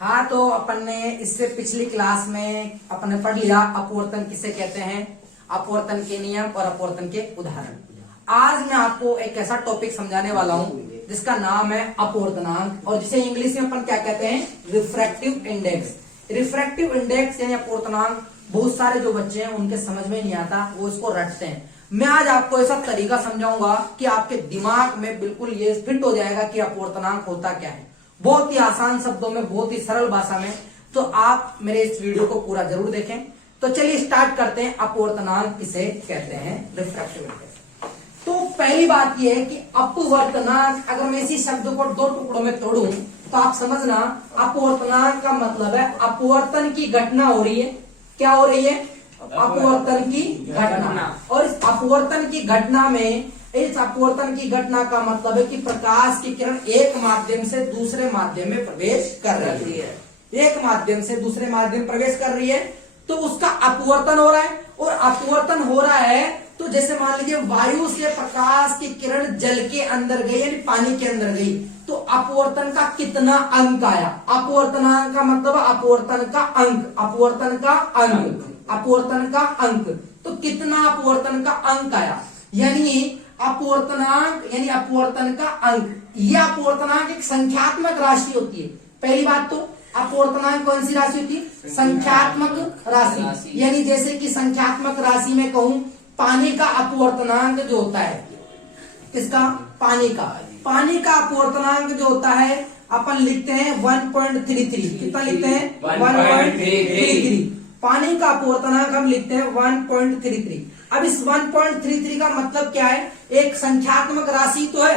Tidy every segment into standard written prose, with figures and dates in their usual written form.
हाँ, तो अपन ने इससे पिछली क्लास में अपन ने पढ़ लिया अपवर्तन किसे कहते हैं, अपवर्तन के नियम और अपवर्तन के उदाहरण। आज मैं आपको एक ऐसा टॉपिक समझाने वाला हूँ जिसका नाम है अपवर्तनांक, और जिसे इंग्लिश में अपन क्या कहते हैं, रिफ्रैक्टिव इंडेक्स। रिफ्रैक्टिव इंडेक्स यानी अपवर्तनांक बहुत सारे जो बच्चे हैं उनके समझ में नहीं आता, वो इसको रटते हैं। मैं आज आपको ऐसा तरीका समझाऊंगा कि आपके दिमाग में बिल्कुल ये फिट हो जाएगा कि अपवर्तनांक होता क्या है, बहुत ही आसान शब्दों में, बहुत ही सरल भाषा में। तो आप मेरे इस वीडियो को पूरा जरूर देखें। तो चलिए स्टार्ट करते हैं, अपवर्तनांक किसे कहते हैं, रिफ्रैक्टिव इंडेक्स। तो पहली बात यह है कि अपवर्तनांक, अगर मैं इसी शब्द को दो टुकड़ों में तोड़ूं तो आप समझना, अपवर्तनांक का मतलब है अपवर्तन की घटना हो रही है। क्या हो रही है? अपवर्तन की घटना। और इस अपवर्तन की घटना में, इस अपवर्तन की घटना का मतलब है कि प्रकाश की किरण एक माध्यम से दूसरे माध्यम में प्रवेश कर रही है। एक माध्यम से दूसरे माध्यम प्रवेश कर रही है तो उसका अपवर्तन हो रहा है। और अपवर्तन हो रहा है तो जैसे मान लीजिए वायु से प्रकाश की किरण जल के अंदर गई यानी पानी के अंदर गई, तो अपवर्तन का कितना अंक आया। अपवर्तनांक का मतलब अपवर्तन का अंक, अपवर्तन का अंक, अपवर्तन का अंक। तो कितना अपवर्तन का अंक आया, यानी अपवर्तनांक यानी अपवर्तन का अंक। यह अपवर्तनांक एक संख्यात्मक राशि होती है। पहली बात तो अपवर्तनांक कौन सी राशि होती है? संख्यात्मक राशि। यानी जैसे कि संख्यात्मक राशि में कहूं, पानी का अपवर्तनांक जो होता है, किसका? पानी का। पानी का अपवर्तनांक जो होता है अपन लिखते हैं 1.33। कितना लिखते हैं? 1.33। पानी का अपवर्तनांक हम लिखते हैं 1.33। अब इस 1.33 का मतलब क्या है? एक संख्यात्मक राशि तो है।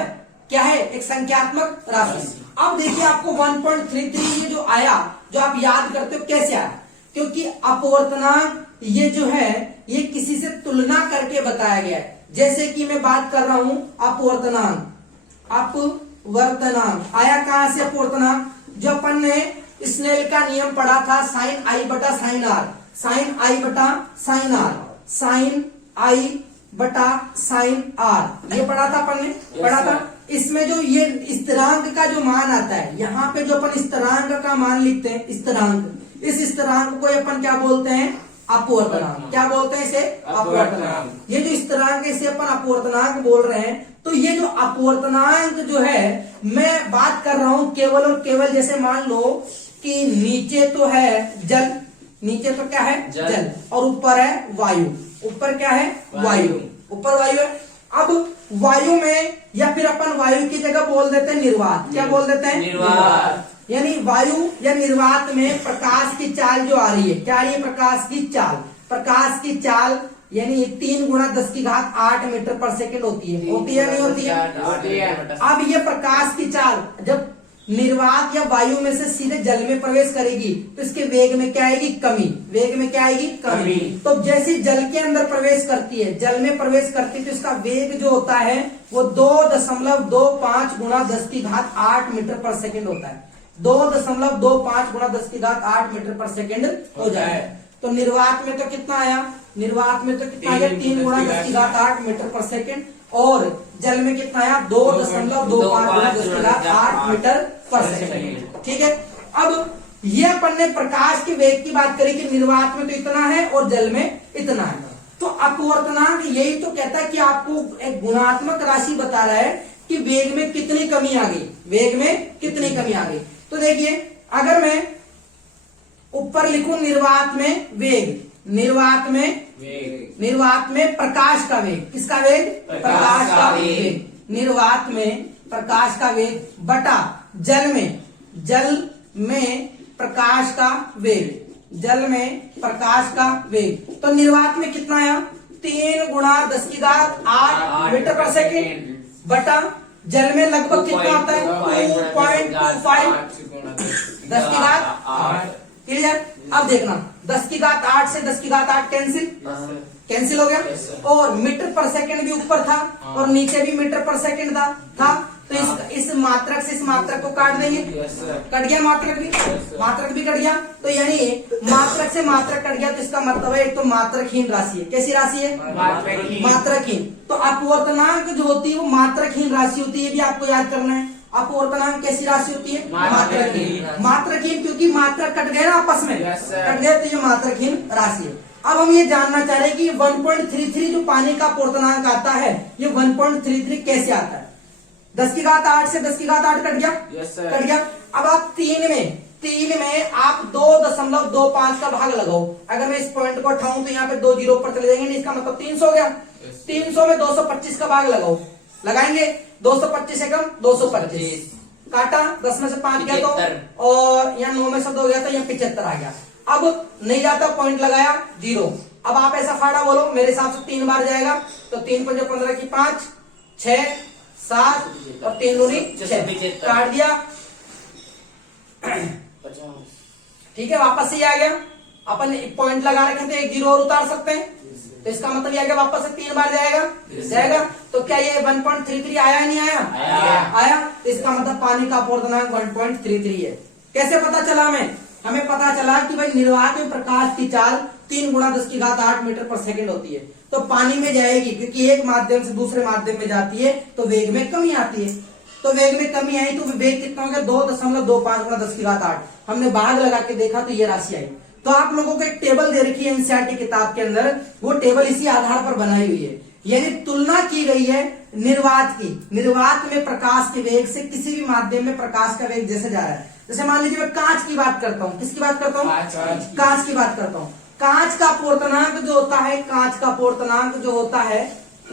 क्या है? एक संख्यात्मक राशि। अब देखिए आपको 1.33 ये जो आया, जो आप याद करते हो, कैसे आया? क्योंकि अपवर्तनांक ये जो है ये किसी से तुलना करके बताया गया है। जैसे कि मैं बात कर रहा हूं अपवर्तनांक, अपवर्तनांक आया कहां से? अपवर्तनांक जो अपन ने स्नेल का नियम पढ़ा था, साइन आई बटा साइन आर, साइन आई बटा साइन आर, साइन आई बटा साइन आर, ये पढ़ा था अपन ने, पढ़ा था। इसमें जो ये स्थिरांक का जो मान आता है, यहाँ पे जो अपन स्थिरांक का मान लिखते हैं, स्थिरांक, इस स्थिरांक को अपन क्या बोलते हैं? अपवर्तनांक। क्या बोलते हैं इसे? अपवर्तनांक। ये जो स्थिरांक है इसे अपन अपवर्तनांक बोल रहे हैं। तो ये जो अपवर्तनांक जो है, मैं बात कर रहा हूं केवल और केवल, जैसे मान लो कि नीचे तो है जल, नीचे तो क्या है? जल, और ऊपर है वायु। ऊपर क्या है? वायु। ऊपर वायु है। अब वायु में, या फिर अपन वायु की जगह बोल देते हैं निर्वात। क्या बोल देते हैं? निर्वात। यानी वायु या निर्वात में प्रकाश की चाल जो आ रही है, क्या आ रही है? प्रकाश की चाल। प्रकाश की चाल यानी 3 गुणा 10 की घात 8 मीटर पर सेकंड होती है। होती है नहीं होती है? अब ये प्रकाश की चाल जब निर्वात या वायु में से सीधे जल में प्रवेश करेगी तो इसके वेग में क्या आएगी? कमी। वेग में क्या आएगी? कमी। तो जैसे जल के अंदर प्रवेश करती है, जल में प्रवेश करती है, तो इसका वेग जो होता है वो 2.25 गुणा 10 की घात 8 मीटर पर सेकंड होता है। 2.25 गुणा 10 की घात 8 मीटर पर सेकंड हो जाए। तो निर्वात में तो कितना आया? निर्वात में तो कितना आया? 3 गुणा 10 की घात 8 मीटर पर सेकंड। और जल में कितना आया? 2.25 गुणा 10 की घात 8 मीटर पर सेकंड। ठीक है। अब ये अपन ने प्रकाश के वेग की बात करी कि निर्वात में तो इतना है और जल में इतना है। तो अपवर्तनांक यही तो कहता है कि आपको एक गुणात्मक राशि बता रहा है कि वेग में कितनी कमी आ गई, वेग में कितनी कमी आ गई। तो देखिए, अगर मैं ऊपर लिखूं निर्वात में वेग, निर्वात में प्रकाश का वेग, किसका वेग? प्रकाश का वेग। निर्वात में प्रकाश का वेग बटा जल में प्रकाश का वेग, जल में प्रकाश का वेग। तो निर्वात में कितना आया? 3 गुणा 10 की घात 8 मीटर पर सेकेंड बटा जल में लगभग कितना आता है? 2.25 10 की घात 8। क्लियर? अब देखना, 10 की घात 8 से 10 की घात 8 कैंसिल हो गया। और मीटर पर सेकंड भी ऊपर था और नीचे भी मीटर पर सेकंड था। तो इस मात्रक से इस मात्रक को काट देंगे। कट गया मात्रक भी कट गया। तो यानी मात्रक से मात्रक कट गया, तो इसका मतलब है एक तो मात्रकहीन राशि है। कैसी राशि है? मात्रकहीन। तो अपवर्तनांक जो होती है वो मात्रकहीन राशि होती है, ये भी आपको याद करना है। अपवर्तनांक कैसी राशि होती है? मात्रकहीन। मात्रकहीन क्योंकि क्योंकि मात्रक कट गए ना आपस में, Yes, sir. कट गए, तो ये मात्रकहीन राशि है। अब हम ये जानना चाह रहे हैं कि 1.33 जो पानी का अपूर्णांक आता है, ये 1.33 कैसे आता है। 10 की घात 8 से 10 की घात 8 कट गया, Yes, sir. कट गया। अब आप 3 में आप 2.25 का भाग लगाओ। अगर मैं इस पॉइंट को उठाऊं तो यहाँ पे 2 जीरो ऊपर चले जाएंगे, नहीं, इसका मतलब 300 हो गया। 300 में 225 का भाग लगाओ, लगाएंगे 225 से कम 225 काटा, 10 में से 5 गया तो, और यहाँ 9 में से 2 गया तो यहाँ 75 आ गया। अब नहीं जाता, पॉइंट लगाया 0। अब आप ऐसा फाड़ा बोलो, मेरे हिसाब से 3 बार जाएगा, तो 3 5 15 की 5 6 7 और 3 दूनी 6 काट दिया, ठीक है, वापस से आ गया। अपन एक पॉइंट लगा रखे थे, 1 जीरो और उतार सकते हैं, तो इसका मतलब यह वापस से 3 बार जाएगा। तो क्या ये 1.33 आया नहीं आया? आया। इसका मतलब पानी का अपूर्णांक 1.33 है। कैसे पता चला हमें पता चला कि भाई निर्वात में प्रकाश की चाल 3 गुणा 10 की घात 8 मीटर पर सेकंड होती है, तो पानी में जाएगी, क्योंकि एक माध्यम से दूसरे माध्यम में जाती है तो वेग में कमी आती है। तो वेग में कमी आई तो वेग कितना हो गया? 2.25 गुणा 10 की घात 8। हमने भाग लगा के देखा तो ये राशि आई। तो आप लोगों को एक टेबल दे रखी है एनसीईआरटी किताब के अंदर, वो टेबल इसी आधार पर बनाई हुई है, यानी तुलना की गई है निर्वात की। निर्वात में प्रकाश के वेग से किसी भी माध्यम में प्रकाश का वेग जैसे जा रहा है, जैसे मान लीजिए मैं कांच की बात करता हूँ, किसकी बात करता हूँ? कांच की बात करता हूँ। कांच का अपूर्णांक जो होता है, कांच का अपूर्णांक जो होता है,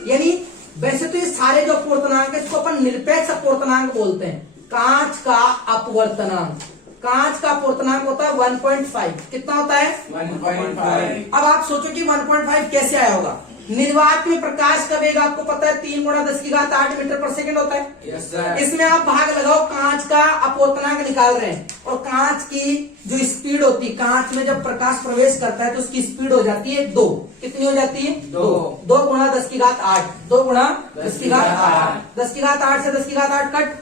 यानी वैसे तो ये सारे जो अपूर्णांक है इसको अपन निरपेक्ष अपूर्णांक बोलते हैं। कांच का अपवर्तनांक, कांच का अपूर्णांक होता है 1.5। कितना होता है? 1.5। अब आप सोचो कि 1.5 कैसे आया होगा। निर्वात में प्रकाश का वेग आपको पता है 3 गुणा 10 की घात 8 मीटर पर सेकंड होता है। Yes, sir. इसमें आप भाग लगाओ, कांच का अपूर्णांक निकाल रहे हैं, और कांच की जो स्पीड होती है, कांच में जब प्रकाश प्रवेश करता है तो उसकी स्पीड हो जाती है 2। कितनी हो जाती है? 2 गुणा 10 की घात 8, 2 गुणा 10 की घात 8। 10 की घात 8 से 10 की घात 8 कट,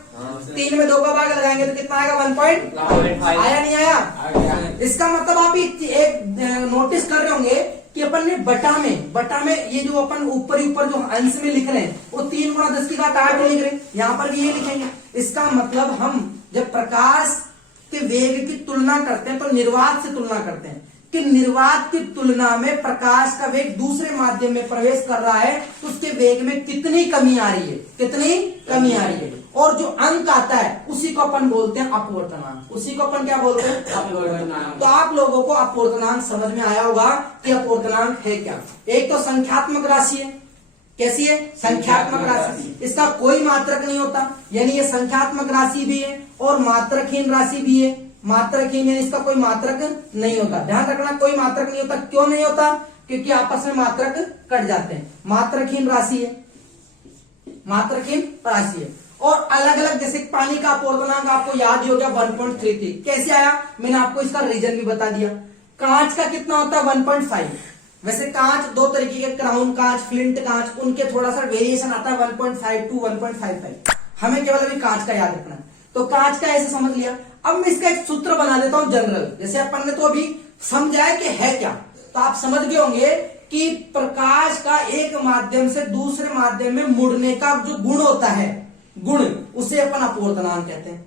3 में 2 का भाग लगाएंगे तो कितना आएगा? 1.5 आया नहीं आया? इसका मतलब आप एक नोटिस कर रहे होंगे कि अपन ने बटा में ये जो अपन ऊपर जो अंश में लिख रहे हैं वो 3 गुणा 10 की घात 8 लिख रहे हैं, यहाँ पर भी ये लिखेंगे। इसका मतलब हम जब प्रकाश के वेग की तुलना करते हैं तो निर्वात से तुलना करते हैं कि निर्वात की तुलना में प्रकाश का वेग दूसरे माध्यम में प्रवेश कर रहा है तो उसके वेग में कितनी कमी आ रही है, कितनी कमी आ रही है, और जो अंक आता है उसी को अपन बोलते हैं अपवर्तनांक। उसी को अपन क्या बोलते हैं? अपवर्तनांक। तो आप लोगों को अपवर्तनांक समझ में आया होगा कि अपवर्तनांक है क्या। एक तो संख्यात्मक राशि है, कैसी है? संख्यात्मक राशि। इसका कोई मात्रक नहीं होता, यानी ये संख्यात्मक राशि भी है और मात्रकहीन राशि भी है। मात्रकहीन यानी इसका कोई मात्रक नहीं होता। ध्यान रखना, कोई मात्रक नहीं होता। क्यों नहीं होता? क्योंकि आपस में मात्रक कट जाते हैं। मात्रकहीन राशि है, मात्रकहीन राशि है। और अलग अलग, जैसे पानी का अपूर्णांक आपको याद ही हो गया 1.33। कैसे आया? मैंने आपको इसका रीजन भी बता दिया। कांच का कितना होता है? 1.5। वैसे कांच दो तरीके के, क्राउन कांच, फ्लिंट कांच, उनके थोड़ा सा वेरिएशन आता है 1.5 to 1.55। हमें केवल अभी कांच का याद रखना है, तो कांच का ऐसे समझ लिया। अब मैं इसका एक सूत्र बना देता हूं जनरल, जैसे अपन ने तो अभी समझा है कि है क्या, तो आप समझ गए होंगे कि प्रकाश का एक माध्यम से दूसरे माध्यम में मुड़ने का जो गुण होता है, गुण, उसे अपन अपूर्णांक कहते हैं।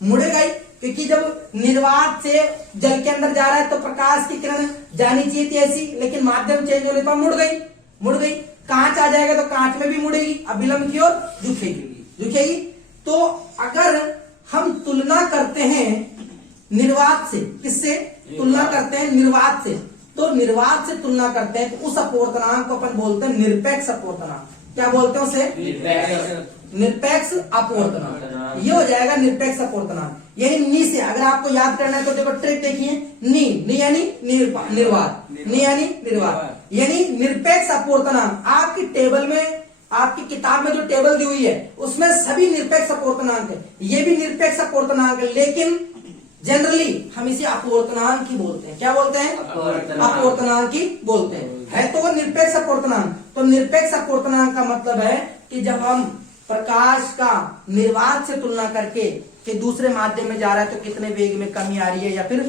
मुड़ेगा ही, क्योंकि जब निर्वात से जल के अंदर जा रहा है तो प्रकाश की किरण जानी चाहिए थी ऐसी, लेकिन माध्यम चेंज होने पर मुड़ गई। कांच आ जाएगा तो कांच में भी मुड़ेगी, अभिलंब की ओर झुकेगी। तो अगर हम तुलना करते हैं निर्वात से, किससे तुलना करते हैं? निर्वात से। तो निर्वात से तुलना करते हैं तो उस अपूर्णांक को अपन बोलते हैं निरपेक्ष अपूर्णांक। क्या बोलते हैं उसे? निरपेक्ष अपूर्णांक। ये हो जाएगा निरपेक्ष अपूर्णांक। यानी नी से अगर आपको याद करना है तो देखो ट्रिक देखिए, नी यानी निर्वात, नी यानी निर्वात, यानी निरपेक्ष अपूर्णांक। आपकी टेबल में, आपकी किताब में जो टेबल दी हुई है उसमें सभी निरपेक्ष अपूर्णांक है। ये भी निरपेक्ष अपूर्णांक है, लेकिन जनरली हम इसे अपूर्णांक ही बोलते हैं। क्या बोलते हैं? अपूर्णांक ही बोलते हैं। है तो वो निरपेक्ष अपूर्णांक। तो निरपेक्ष अपूर्णांक का मतलब है कि जब हम प्रकाश का निर्वात से तुलना करके कि दूसरे माध्यम में जा रहा है तो कितने वेग में कमी आ रही है या फिर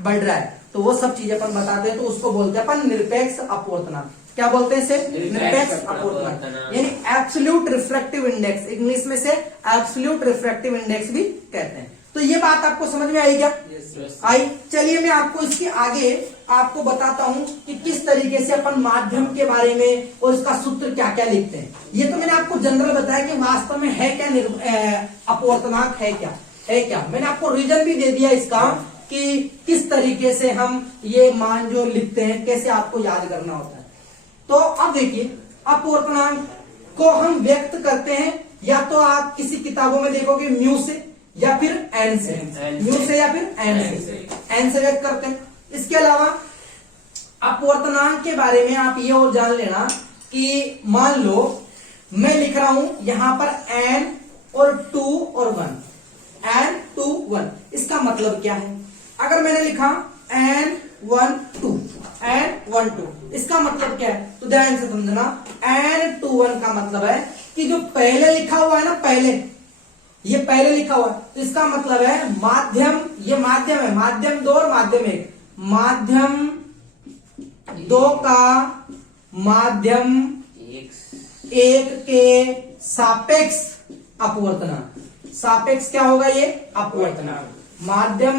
बढ़ रहा है, तो वो सब चीजें अपन बताते हैं, तो उसको बोलते हैं अपन निरपेक्ष अपूर्णांक। क्या बोलते हैं इसे? निरपेक्ष अपूर्णांक, यानी एब्सोल्यूट रिफ्रैक्टिव इंडेक्स। इंग्लिश में से एब्सोल्यूट रिफ्रैक्टिव इंडेक्स भी कहते हैं। तो ये बात आपको समझ में आई क्या? Yes. आई। चलिए मैं आपको इसके आगे आपको बताता हूं कि किस तरीके से अपन माध्यम के बारे में और इसका सूत्र क्या क्या लिखते हैं। ये तो मैंने आपको जनरल बताया कि वास्तव में है क्या, अपवर्तनांक है क्या। मैंने आपको रीजन भी दे दिया इसका कि किस तरीके से हम ये मान जो लिखते हैं कैसे आपको याद करना होता है। तो अब देखिए, अपवर्तनांक को हम व्यक्त करते हैं या तो आप किसी किताबों में देखोगे म्यू से या फिर एन से, म्यू से या फिर एन से व्यक्त करते हैं। इसके अलावा अपवर्तनांक के बारे में आप ये और जान लेना कि मान लो मैं लिख रहा हूं यहां पर n और 2 और 1, n 2 1, इसका मतलब क्या है? अगर मैंने लिखा n 1 2, n 1 2, इसका मतलब क्या है? तो ध्यान से समझना, n 2 1 का मतलब है कि जो पहले लिखा हुआ है ना, ये पहले लिखा हुआ है, तो इसका मतलब है माध्यम, ये माध्यम है, माध्यम 2 और माध्यम 1, माध्यम 2 का माध्यम 1 के सापेक्ष अपवर्तनांक, सापेक्ष क्या होगा? ये अपवर्तनांक, माध्यम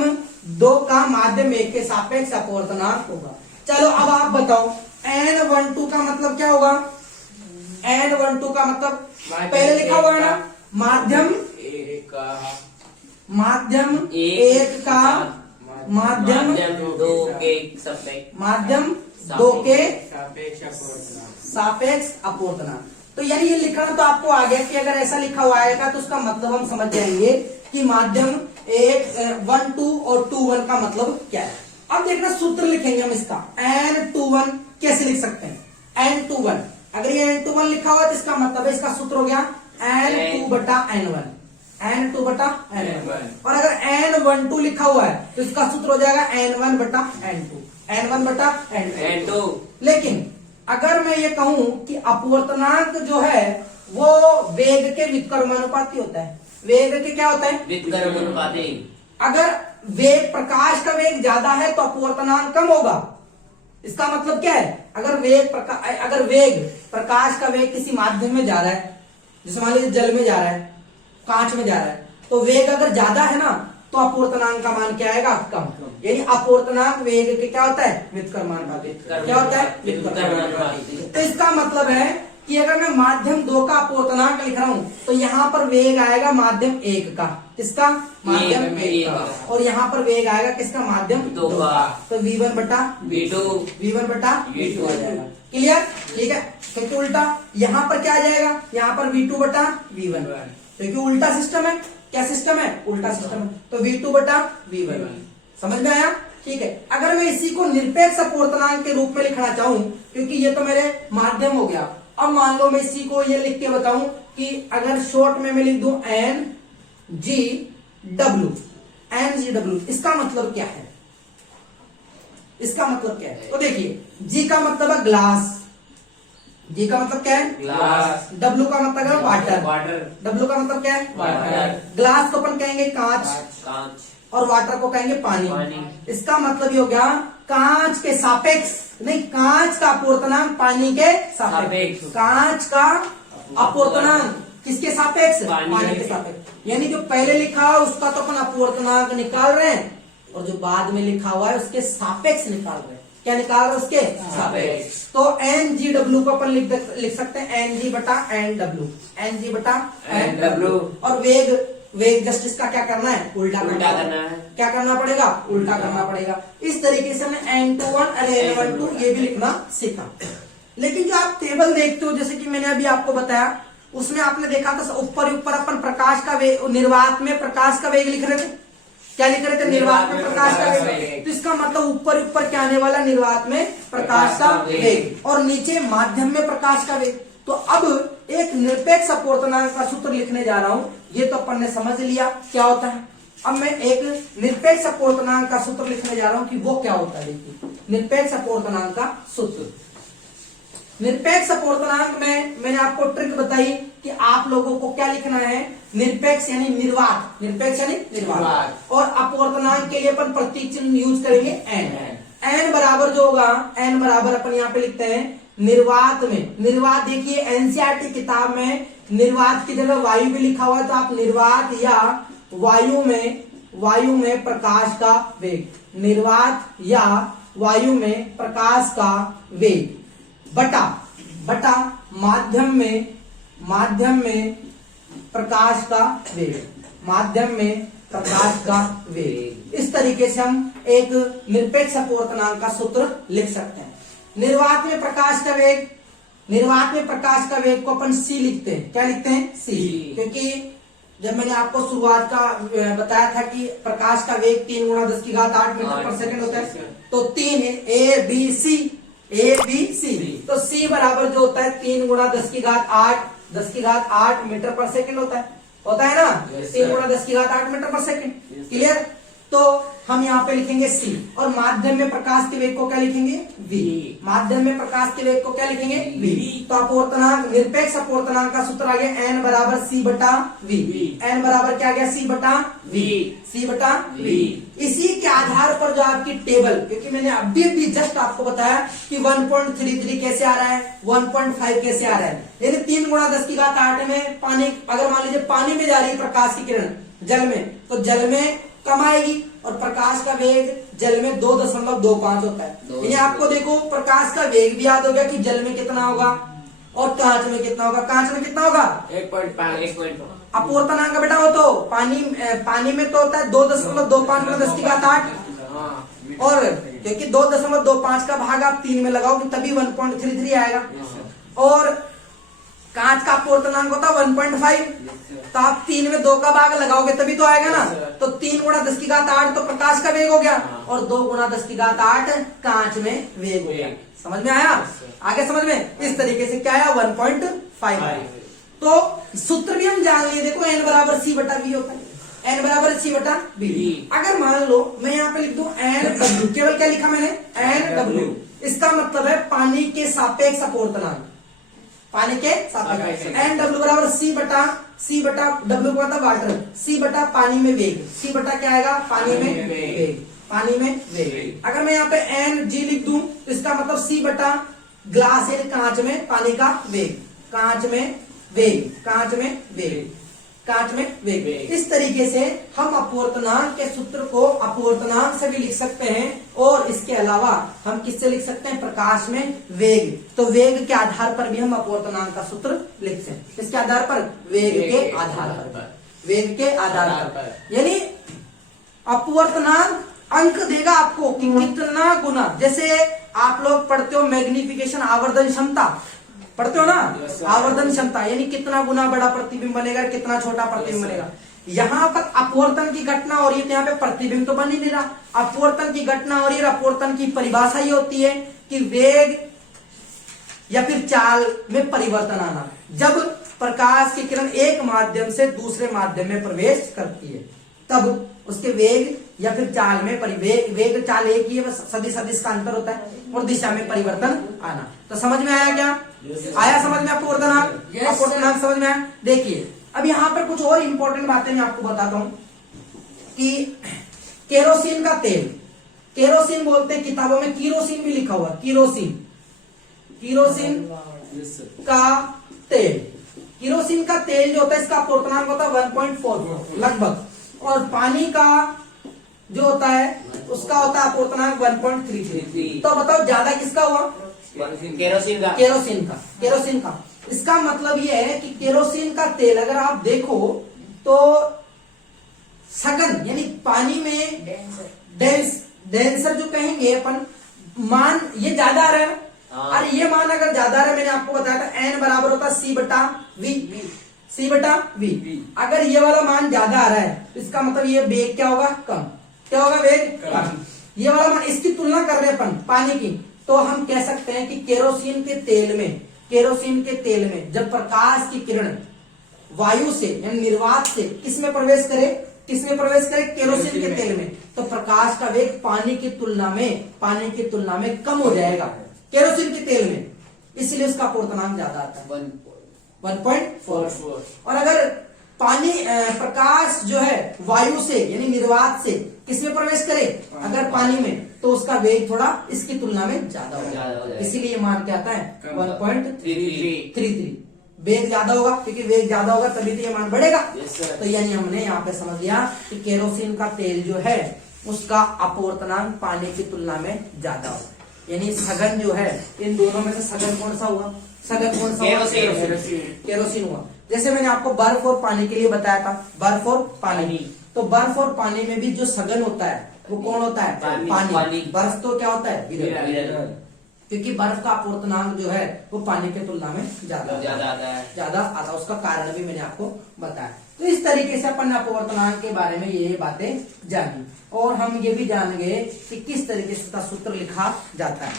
2 का माध्यम 1 के सापेक्ष अपवर्तनांक होगा। चलो अब आप बताओ n12 का मतलब क्या होगा? n12 का मतलब पहले लिखा हुआ है ना, माध्यम 1 का माध्यम 2 के सापेक्ष अपवर्तनांक। तो यानी ये लिखना तो आपको आ गया कि अगर ऐसा लिखा हुआ आएगा तो उसका मतलब हम समझ जाएंगे कि माध्यम 1 2 और 2 1 का मतलब क्या है। अब देखना सूत्र लिखेंगे हम इसका, n21 कैसे लिख सकते हैं? n21, अगर ये n21 लिखा हुआ तो इसका मतलब है, इसका सूत्र हो गया n2 बटा n1, n2 बटा n1। और अगर n12 लिखा हुआ है तो इसका सूत्र हो जाएगा n1 बटा n2, n1 बटा n2। लेकिन अगर मैं ये कहूं कि अपवर्तनांक जो है वो वेग के व्युत्क्रमानुपाती होता है, वेग के क्या होता है? व्युत्क्रमानुपाती। अगर वेग, प्रकाश का वेग ज्यादा है तो अपवर्तनांक कम होगा। इसका मतलब क्या है? अगर वेग प्रकाश का वेग किसी माध्यम में जा रहा है, जैसे मान लीजिए जल में जा रहा है, कांच में जा रहा है, तो वेग अगर ज्यादा है ना तो अपवर्तनांक का मान क्या आएगा? कम। यानी अपवर्तनांक वेग के क्या होता है? व्युत्क्रमानुपाती। क्या होता है? व्युत्क्रमानुपाती। तो इसका मतलब है कि अगर मैं माध्यम 2 का अपवर्तनांक लिख रहा हूं तो यहाँ पर वेग आएगा माध्यम 1 का, किसका? माध्यम 1 का, और यहाँ पर वेग आएगा किसका? माध्यम 2 का। तो v1 बटा v2, v1 बटा v2 आ जाएगा। क्लियर? ठीक है। क्योंकि उल्टा यहाँ पर क्या आ जाएगा? यहाँ पर v2 बटा v1, क्योंकि उल्टा सिस्टम है। क्या सिस्टम है? उल्टा सिस्टम है। तो v2 बटा v1। समझ में आया? ठीक है। अगर मैं इसी को निरपेक्ष अपवर्तनांक के रूप में लिखना चाहूं, क्योंकि ये तो मेरे माध्यम हो गया, अब मान लो मैं इसी को ये लिख के बताऊं कि अगर शॉर्ट में मैं लिख दूं NGW, इसका मतलब क्या है? इसका मतलब क्या है? तो देखिए, G का मतलब है ग्लास, G का मतलब क्या है? ग्लास। W का मतलब है वाटर, W का मतलब क्या है? वाटर। ग्लास को अपन कहेंगे कांच, और वाटर को कहेंगे पानी। इसका मतलब ये हो गया कांच के सापेक्ष, नहीं, कांच का अपवर्तनांक पानी के सापेक्ष, कांच का अपवर्तनांक किसके सापेक्ष? पानी के सापेक्ष। यानी जो पहले लिखा है उसका तो अपन अपवर्तनांक निकाल रहे हैं, और जो बाद में लिखा हुआ है उसके सापेक्ष निकाल रहे हैं। क्या निकाल रहे हैं? उसके सापेक्ष। तो NGW को अपन लिख सकते हैं NG बटा NW, NG बटा NW। और वेग जस्ट इसका क्या करना है? उल्टा करना है। क्या करना पड़ेगा? उल्टा करना पड़ेगा। इस तरीके से हमने n21 और n12 ये भी लिखना सीखा। लेकिन जो आप टेबल देखते हो, जैसे कि मैंने अभी आपको बताया, उसमें आपने देखा था ऊपर अपन प्रकाश का वेग, निर्वात में प्रकाश का वेग लिख रहे थे। क्या लिख रहे थे? निर्वात में प्रकाश का वेग। तो इसका मतलब ऊपर क्या आने वाला? निर्वात में प्रकाश का वेग, और नीचे माध्यम में प्रकाश का वेग। तो अब एक निरपेक्ष अपवर्तनांक का सूत्र लिखने जा रहा हूं। ये तो अपन ने समझ लिया क्या होता है। अब मैं एक निरपेक्ष अपवर्तनांक का सूत्र लिखने जा रहा हूं कि वो क्या होता है। देखिए, निरपेक्ष अपवर्तनांक का सूत्र। निरपेक्ष अपवर्तनांक में मैंने आपको ट्रिक बताई कि आप लोगों को क्या लिखना है? निरपेक्ष यानी निर्वात, निरपेक्ष यानी निर्वात। और अपवर्तनांक के लिए अपन प्रतीक चिन्ह यूज करेंगे n बराबर जो होगा, n बराबर अपन यहाँ पे लिखते हैं निर्वात में। निर्वात देखिए एनसीईआरटी किताब में निर्वात की जगह वायु भी लिखा हुआ है, तो आप निर्वात या वायु में वायु में प्रकाश का वेग, निर्वात या वायु में प्रकाश का वेग बटा माध्यम में प्रकाश का वेग, माध्यम में प्रकाश का वेग। इस तरीके से हम एक निरपेक्ष अपवर्तनांक का सूत्र लिख सकते हैं। निर्वात में प्रकाश का वेग को अपन c लिखते हैं। क्या लिखते हैं? c, क्योंकि जब मैंने आपको शुरुआत का बताया था कि प्रकाश का वेग 3 × 10⁸ मीटर पर सेकंड होता है, तो 3 है a b c, तो c बराबर जो होता है 3 × 10⁸ मीटर पर सेकंड होता है ना। 3 × 10⁸ मीटर पर सेकंड। क्लियर? तो हम यहाँ पे लिखेंगे c, और माध्यम में प्रकाश के वेग को क्या लिखेंगे? v। माध्यम में प्रकाश के वेग को क्या लिखेंगे? v। तो अपवर्तनांक, निरपेक्ष अपवर्तनांक का सूत्र आ गया n बराबर c बटा v। n बराबर क्या आ गया? c बटा v। इसी के आधार पर जो आपकी टेबल, क्योंकि मैंने अभी जस्ट आपको बताया कि 1.33 कैसे आ रहा है, 1.5 कैसे आ रहा है, यानी 3 × 10⁸ में पानी, अगर मान लीजिए पानी में जा रही है प्रकाश की किरण जल में, तो जल में कम आएगी, और प्रकाश का वेग जल में 2.25 होता है। यानी आपको देखो प्रकाश का वेग भी याद हो गया कि जल में कितना होगा और कांच में कितना होगा। कांच में कितना होगा? 1.5। अपवर्तनांक बेटा हो तो पानी में तो होता है 2.25 × 10⁸, और क्योंकि 2.25 का भाग आप 3 में लगाओगे तभी 1.33 आएगा, और कांच का अपवर्तनांक होता है 1.5, तो आप 3 में 2 का भाग लगाओगे तभी तो आएगा ना। तो 3 × 10⁸ तो प्रकाश का वेग हो गया, और 2 × 10⁸ कांच में वेग हो गया। समझ में आया? आगे समझ में? इस तरीके से क्या आया? 1.5। तो सूत्र भी हम जान लिए, देखो n बराबर c बटा v होता है, n बराबर c बटा v। अगर मान लो मैं यहाँ पे लिख दूं n w, केवल क्या लिखा मैंने? n w। इसका मतलब है पानी के सापेक्ष अपवर्तनांक, पानी के सापेक्ष। n w बराबर c बटा w को मतलब वाटर, c बटा पानी में वेग, c बटा क्या आएगा? पानी में वेग। अगर मैं यहाँ पे n g लिख दूं तो इसका मतलब c बटा ग्लास, यानी कांच में पानी का वेग, कांच में वेग। इस तरीके से हम अपवर्तनांक के सूत्र को अपवर्तनांक से भी लिख सकते हैं, और इसके अलावा हम किससे लिख सकते हैं? प्रकाश में वेग। तो वेग के आधार पर भी हम अपवर्तनांक का सूत्र लिखते हैं। किसके आधार पर? वेग के आधार पर। यानी अपवर्तनांक अंक देगा आपको कि कितना गुना, जैसे आप लोग पढ़ते हो मैग्निफिकेशन, आवर्धन क्षमता पढ़ते हो ना, आवर्धन क्षमता, यानी कितना गुना बड़ा प्रतिबिंब बनेगा, कितना छोटा प्रतिबिंब बनेगा। यहाँ पर अपवर्तन की घटना हो रही है, तो यहाँ पे प्रतिबिंब तो बन ही नहीं रहा। अपवर्तन की घटना हो रही है, अपवर्तन की परिभाषा ये होती है कि वेग या फिर चाल में परिवर्तन आना। जब प्रकाश की किरण एक माध्यम से दूसरे माध्यम में प्रवेश करती है, तब उसके वेग या फिर चाल में वेग चाल एक ही है, बस सदिश का अंतर होता है, और दिशा में परिवर्तन आना। तो समझ में आया क्या? आया समझ में आपको अपवर्तनांक समझ में आया? देखिए अब यहाँ पर कुछ और इंपॉर्टेंट बातें मैं आपको बताता हूं कि केरोसिन का तेल, केरोसिन बोलते हैं, किताबों में कीरोसिन भी लिखा हुआ, कीरोसिन का तेल जो होता है इसका अपवर्तनांक होता है 1.4 लगभग, और पानी का जो होता है उसका होता है अपवर्तनांक 1.33। तो बताओ ज्यादा किसका हुआ? केरोसिन का। इसका मतलब ये है कि केरोसिन का तेल अगर आप देखो तो सघन, यानी पानी में डेंसर जो कहेंगे अपन, मान ये ज्यादा आ रहा है। अरे ये मान अगर ज्यादा आ रहा है, मैंने आपको बताया था n बराबर होता है c बटा v। अगर ये वाला मान ज्यादा आ रहा है, इसका मतलब ये वेग क्या होगा? कम। क्या होगा? वेग कम। ये वाला मान, इसकी तुलना कर रहे हैं अपन पानी की, तो हम कह सकते हैं कि केरोसिन के तेल में जब प्रकाश की किरण वायु से यानी निर्वात से किसमें प्रवेश करे? केरोसिन के तेल में, तो प्रकाश का वेग पानी की तुलना में कम हो जाएगा केरोसिन के तेल में, इसलिए उसका अपवर्तनांक ज्यादा आता है 1.44। और अगर पानी प्रकाश जो है वायु से यानी निर्वात से किसमें प्रवेश करे? अगर पानी में, तो उसका वेग थोड़ा इसकी तुलना में ज्यादा हो जाएगा, इसीलिए मान क्या आता है? 1.33। वेग ज्यादा होगा, क्योंकि वेग ज्यादा होगा तभी तो ये मान बढ़ेगा। Yes, sir. तो यानी हमने यहाँ पे समझ लिया कि केरोसिन का तेल जो है उसका अपवर्तनांक पानी की तुलना में ज्यादा होगा। यानी सघन जो है, इन दोनों में से सघन कौन सा हुआ? सघन कौन सा हुआ? केरोसिन हुआ। जैसे मैंने आपको बर्फ और पानी के लिए बताया था, बर्फ और पानी, तो बर्फ और पानी में भी जो सघन होता है वो कौन होता है? पानी। बर्फ तो क्या होता है? विरल। क्योंकि बर्फ का अपवर्तनांक जो है वो पानी की तुलना में ज्यादा आता है। उसका कारण भी मैंने आपको बताया। तो इस तरीके से अपन अपवर्तनांक के बारे में ये बातें जानी, और हम ये भी जान गए कि किस तरीके से इसका सूत्र लिखा जाता है।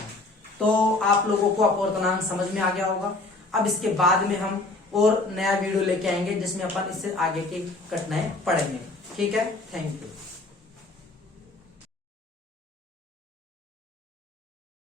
तो आप लोगों को अपवर्तनांक समझ में आ गया होगा। अब इसके बाद में हम और नया वीडियो लेके आएंगे जिसमें अपन इससे आगे की घटनाएं पढ़ेंगे। ठीक है, थैंक यू।